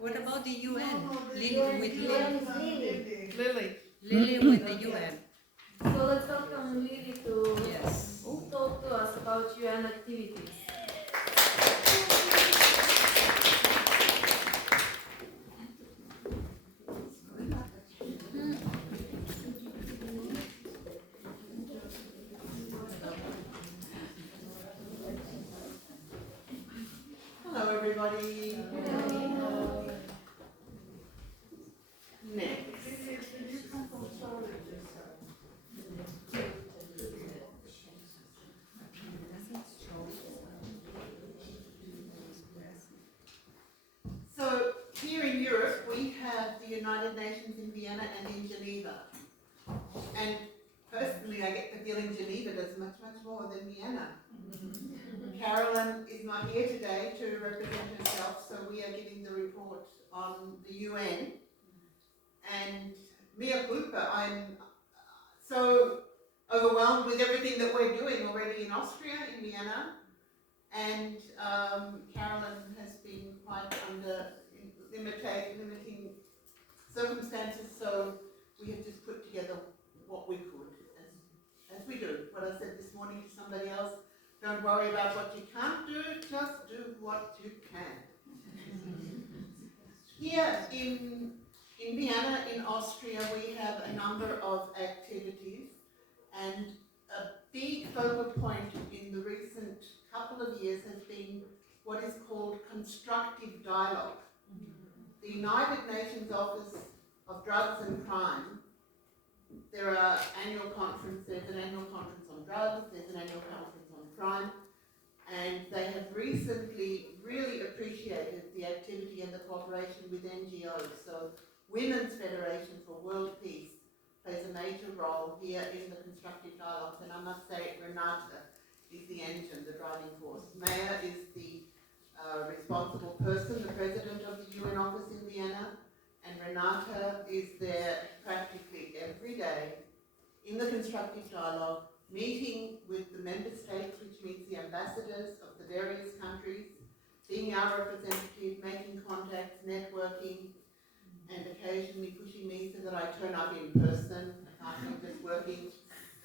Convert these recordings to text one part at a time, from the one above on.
What about the UN? The Lily, UN, with UN Lily. is Lily. Lily with the UN. So let's welcome Lily to Yes. talk to us about UN activities. Hello everybody. Hello. Next. So here in Europe we have the United Nations in Vienna and in Geneva. And personally I get the feeling Geneva does much more than Vienna. Carolyn is not here today to represent herself, so we are giving the report on the UN. And mea culpa, I'm so overwhelmed with everything that we're doing already in Austria, in Vienna. And Carolyn has been quite under limiting circumstances, so we have just put together what we could, as we do. What I said this morning to somebody else, don't worry about what you can't do, just do what you can. Here in Vienna, in Austria, we have a number of activities, and a big focal point in the recent couple of years has been what is called constructive dialogue. The United Nations Office of Drugs and Crime, there are annual conferences, there's an annual conference on drugs, there's an annual conference on crime, and they have recently really appreciated the activity and the cooperation with NGOs. So Women's Federation for World Peace plays a major role here in the constructive dialogues, and I must say Renata is the engine, the driving force. Maya is the responsible person, the president of the UN office in Vienna, and Renata is there practically every day in the constructive dialogue, meeting with the member states, which means the ambassadors of the various countries, being our representative, making contacts, networking, and occasionally pushing me so that I turn up in person. I can't be just working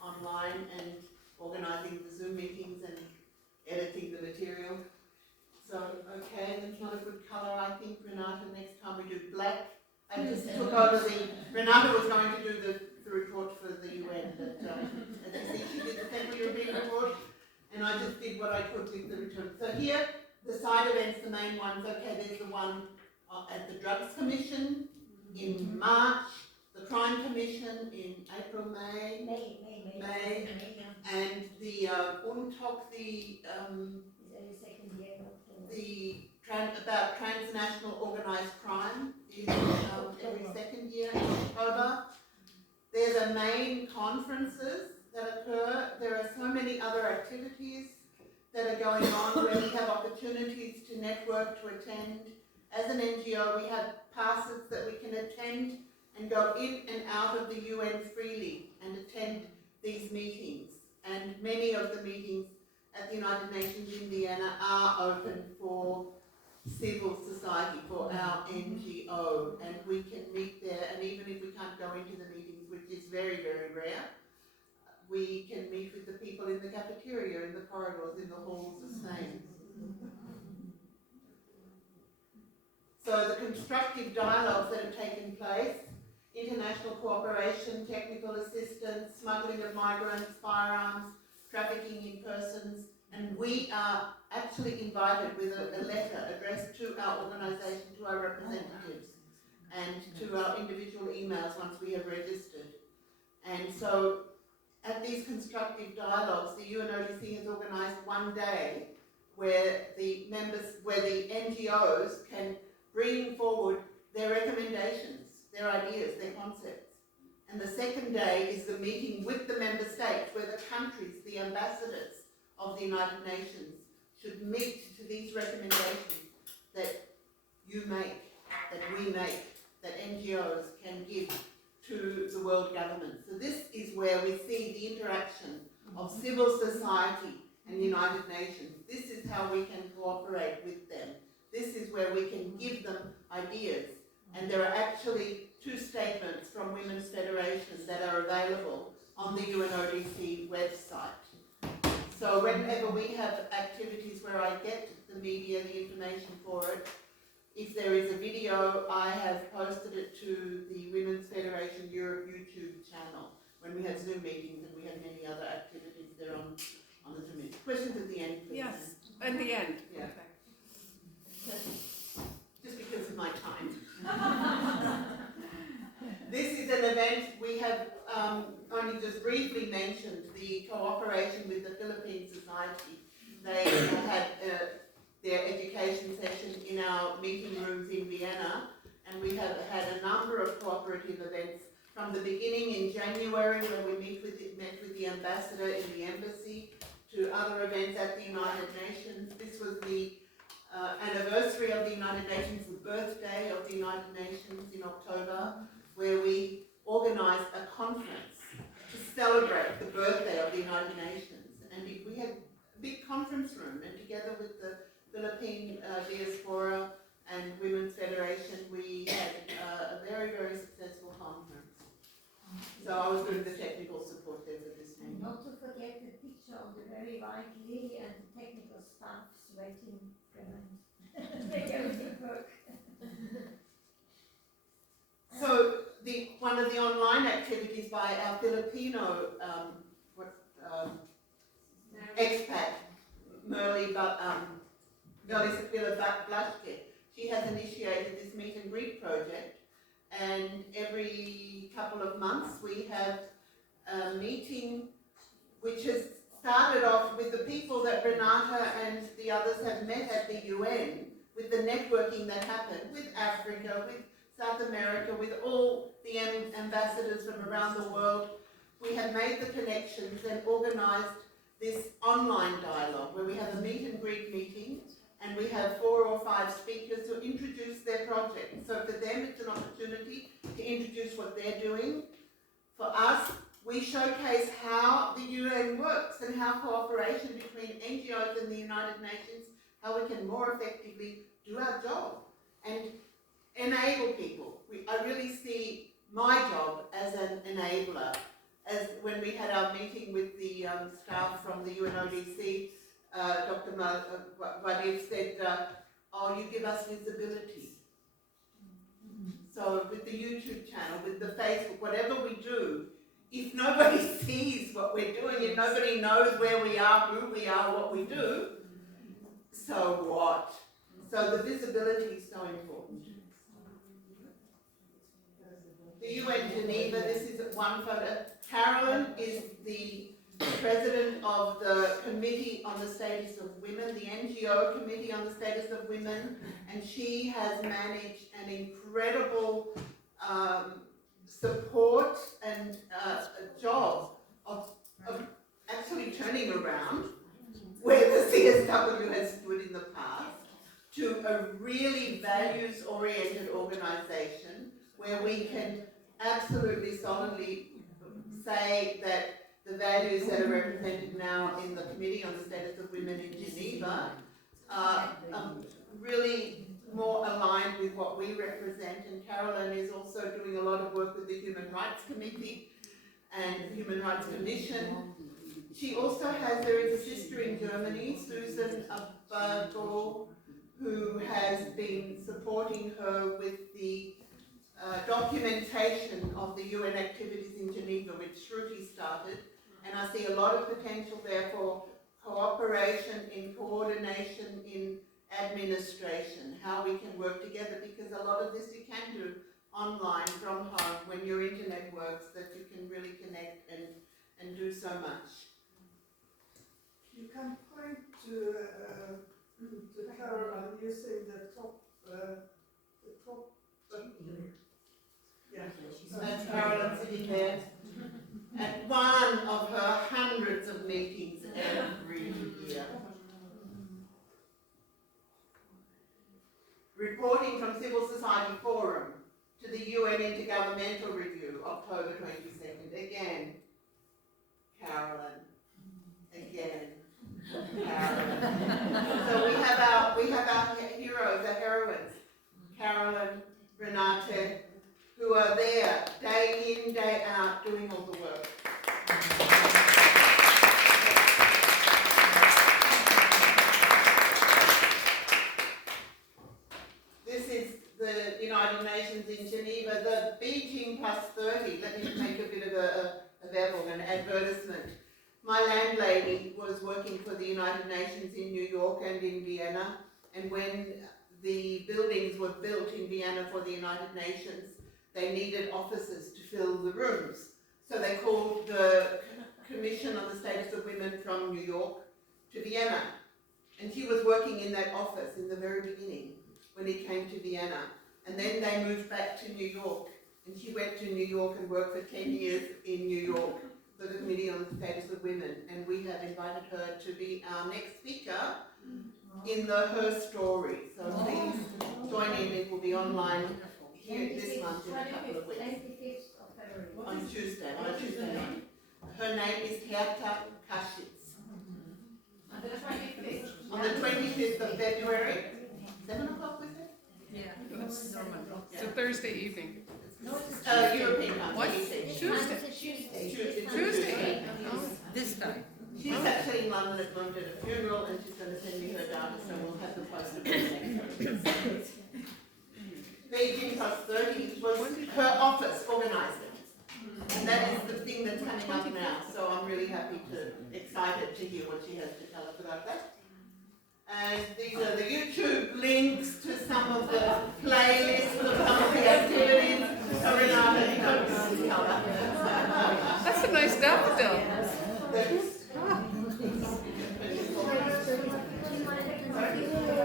online and organising the Zoom meetings and editing the material. So, okay, that's not a good colour. I think, Renata, next time we do black. I just took over Renata was going to do the report for the UN, but as you see, she did the Central European report, and I just did what I could with the return. So here, the side events, the main ones, okay, there's the one at the Drugs Commission in March, the Crime Commission in April, May, and the UNTOC, about transnational organised crime is every second year in October. They're the main conferences that occur. There are so many other activities that are going on where we have opportunities to network, to attend. As an NGO, we have passes that we can attend and go in and out of the UN freely and attend these meetings. And many of the meetings at the United Nations in Vienna are open for civil society, for our NGO, and we can meet there, and even if we can't go into the meetings, which is very, very rare, we can meet with the people in the cafeteria, in the corridors, in the halls the same. So the constructive dialogues that have taken place, international cooperation, technical assistance, smuggling of migrants, firearms, trafficking in persons, and we are actually invited with a letter addressed to our organisation, to our representatives, and to our individual emails once we have registered. And so at these constructive dialogues, the UNODC has organised one day where the NGOs can bring forward their recommendations, their ideas, their concepts. And the second day is the meeting with the member states where the countries, the ambassadors of the United Nations should meet to these recommendations that you make, that we make, that NGOs can give to the world government. So this is where we see the interaction of civil society and United Nations. This is how we can cooperate with them. This is where we can give them ideas. And there are actually 2 statements from women's federations that are available on the UNODC website. So whenever we have activities where I get the media, the information for it, if there is a video, I have posted it to the Women's Federation Europe YouTube channel when we have Zoom meetings, and we have many other activities there on the Zoom meeting. Questions at the end, please? Yes, at the end. Yeah. Okay. Just because of my time. This is an event we have only just briefly mentioned, the cooperation with the Philippine Society. They had their education session in our meeting rooms in Vienna, and we have had a number of cooperative events from the beginning in January, where we met with the ambassador in the embassy, to other events at the United Nations. This was the anniversary of the United Nations, the birthday of the United Nations in October, where we organised a conference to celebrate the birthday of the United Nations. And we had a big conference room, and together with the Philippine diaspora and Women's Federation, we had a very, very successful conference. So I was doing the technical support there for this meeting. Not to forget the picture of the very white lily and the technical staff sweating behind. Make everything work. So one of the online activities by our Filipino expat, Merly Sapila Blasque, she has initiated this meet and greet project, and every couple of months we have a meeting which has started off with the people that Renata and the others have met at the UN, with the networking that happened with Africa, with South America, with all the ambassadors from around the world. We have made the connections and organised this online dialogue where we have a meet and greet meeting, and we have 4 or 5 speakers who introduce their project. So for them, it's an opportunity to introduce what they're doing. For us, we showcase how the UN works and how cooperation between NGOs and the United Nations, how we can more effectively do our job and enable people. I really see my job as an enabler. As when we had our meeting with the staff from the UNODC, Dr. Wadid said, oh, you give us visibility. So with the YouTube channel, with the Facebook, whatever we do, if nobody sees what we're doing, if nobody knows where we are, who we are, what we do, so what? So the visibility is so important. The UN Geneva, this is one photo. Carolyn is the president of the Committee on the Status of Women, the NGO Committee on the Status of Women, and she has managed an incredible support and a job of actually turning around where the CSW has stood in the past to a really values-oriented organisation where we can absolutely solidly say that the values that are represented now in the Committee on the Status of Women in Geneva are really more aligned with what we represent. And Carolyn is also doing a lot of work with the Human Rights Committee and the Human Rights Commission. She also has, there is a sister in Germany, Susan Abago, who has been supporting her with the documentation of the UN activities in Geneva, which Shruti started, and I see a lot of potential there for cooperation, in coordination, in administration, how we can work together, because a lot of this you can do online from home when your internet works, that you can really connect and do so much. You can point to Caroline using the top button. Yeah. That's Carolyn sitting there at one of her hundreds of meetings every year. Reporting from Civil Society Forum to the UN Intergovernmental Review, October 22nd. Again, Carolyn. Again, Carolyn. So we have our hero heroes, the heroines, Carolyn, Renate, who are there day in, day out doing all the work. This is the United Nations in Geneva, the Beijing plus 30. Let me make a bit of an advertisement. My landlady was working for the United Nations in New York and in Vienna, and when the buildings were built in Vienna for the United Nations, they needed officers to fill the rooms. So they called the Commission on the Status of Women from New York to Vienna. And she was working in that office in the very beginning when it came to Vienna. And then they moved back to New York. And she went to New York and worked for 10 years in New York for the Committee on the Status of Women. And we have invited her to be our next speaker in the Her Story. So please join in. It will be online here this month in a couple of weeks. 25th of February. On a Tuesday night. Her name is Herta Kaschitz. On the 25th. On the 25th of February, 7 o'clock was it? Yeah. It's a Thursday evening. European time. What? Tuesday. Tuesday. Tuesday. Tuesday. Oh. This time. She's actually in London at the moment at a funeral, and she's going to send me her data, so we'll have the poster. Beijing plus 30 was her office organised it. And that is the thing that's coming up now, so I'm really excited to hear what she has to tell us about that. And these are the YouTube links to some of the playlists of some of the activities. So Renata, you don't see colour. That's a nice daffodil.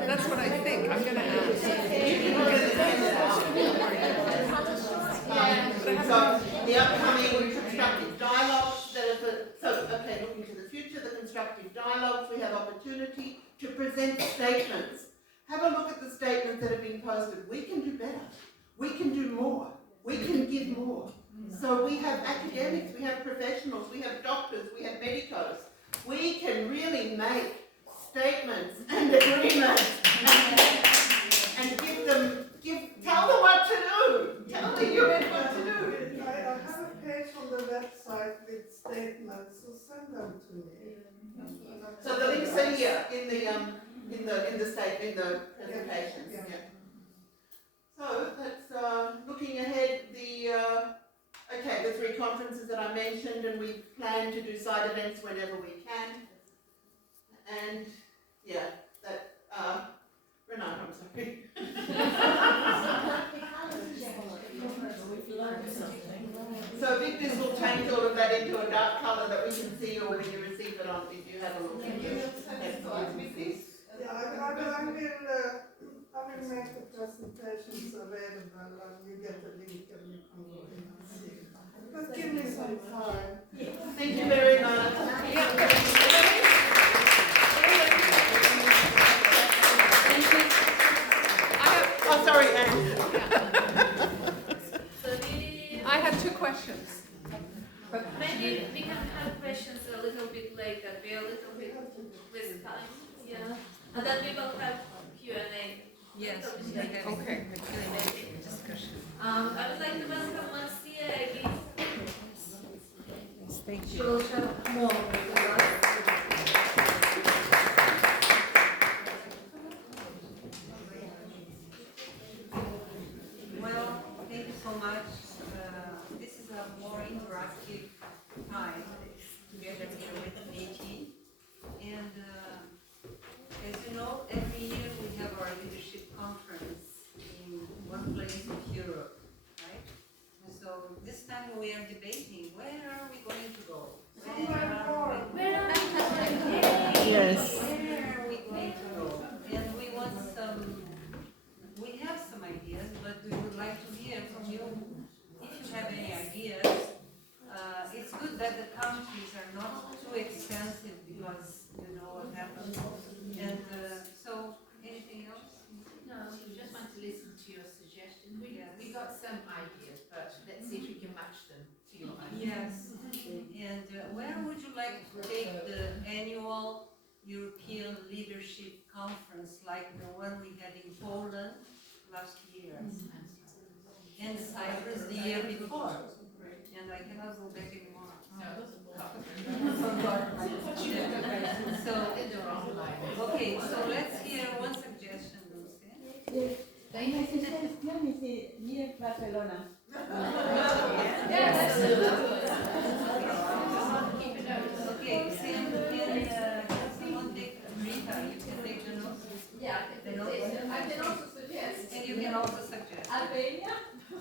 That's what I think. I'm going to ask. So the upcoming constructive dialogues, looking to the future, the constructive dialogues, we have opportunity to present statements. Have a look at the statements that have been posted. We can do better. We can do more. We can give more. So we have academics, we have professionals, we have doctors, we have medicos. We can really make statements and agreements and tell them what to do. Tell the UN what to do. I have a page on the website with statements, so send them to me. So the links are here in the presentations. Yeah. Yeah. So that's looking ahead. The 3 conferences that I mentioned, and we plan to do side events whenever we can. And yeah, Renata, I'm sorry. So Victor's will change all of that into a dark colour that we can see, or when you receive it on, if you have a look at it. Yeah, I will make the presentations available and you get the link and you can go in and see. But give me some time. Thank you very much. Oh, sorry, Anne. I have 2 questions. Maybe we can have questions a little bit later. We are a little bit with time. Yeah. And then we will have Q&A. Yes, we have Okay. a Q&A discussion. I would like to welcome Marcia again. Thank She you. will share more with us. Well, thank you so much. This is a more interactive time together here with Beijing. And as you know, every year we have our leadership conference in one place in Europe, right? And so this time we are debating, where are we going to go? Where are we going to go? And we want we have some ideas, but we would like to hear from you if you have any ideas. It's good that the countries are not too expensive because you know what happens. And so, anything else? No, we just want to listen to your suggestions. We got some ideas, but let's see if we can match them to your ideas. Yes. And where would you like to take the annual European Leadership conference like the one we had in Poland last year, and Cyprus the year before, and I cannot go back anymore. So, okay, so let's hear one suggestion, Lucy. My suggestion is near Barcelona. Yes. Okay, Sam, can someone take Rita? You can take the notes. Yeah, The notes. I can also suggest. And you can also suggest. Albania?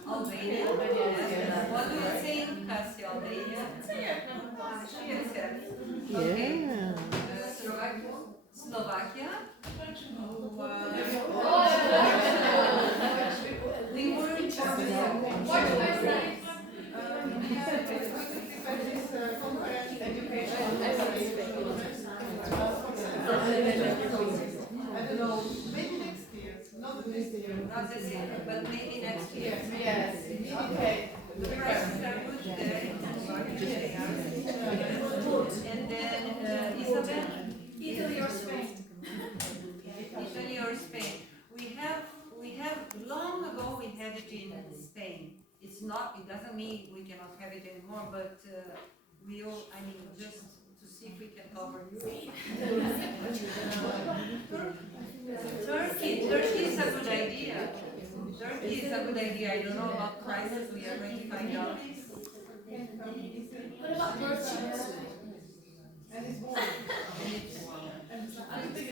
Albania. Yes. What do you think, Cassie? Albania? She accepts. Okay. Slovakia. We were in Germany. What do I say? I don't know, maybe next year, not this year. Not this year, but maybe next year. Yes, okay. The prices are good there in Slovakia. And then Isabel? Italy or Spain? Italy or Spain. We have long ago we had it in Spain. It doesn't mean we cannot have it anymore, but just to see if we can cover Europe. Turkey is a good idea. Turkey is a good idea. I don't know about prices, we are going to find out. What about Portugal? And it's warm. And it's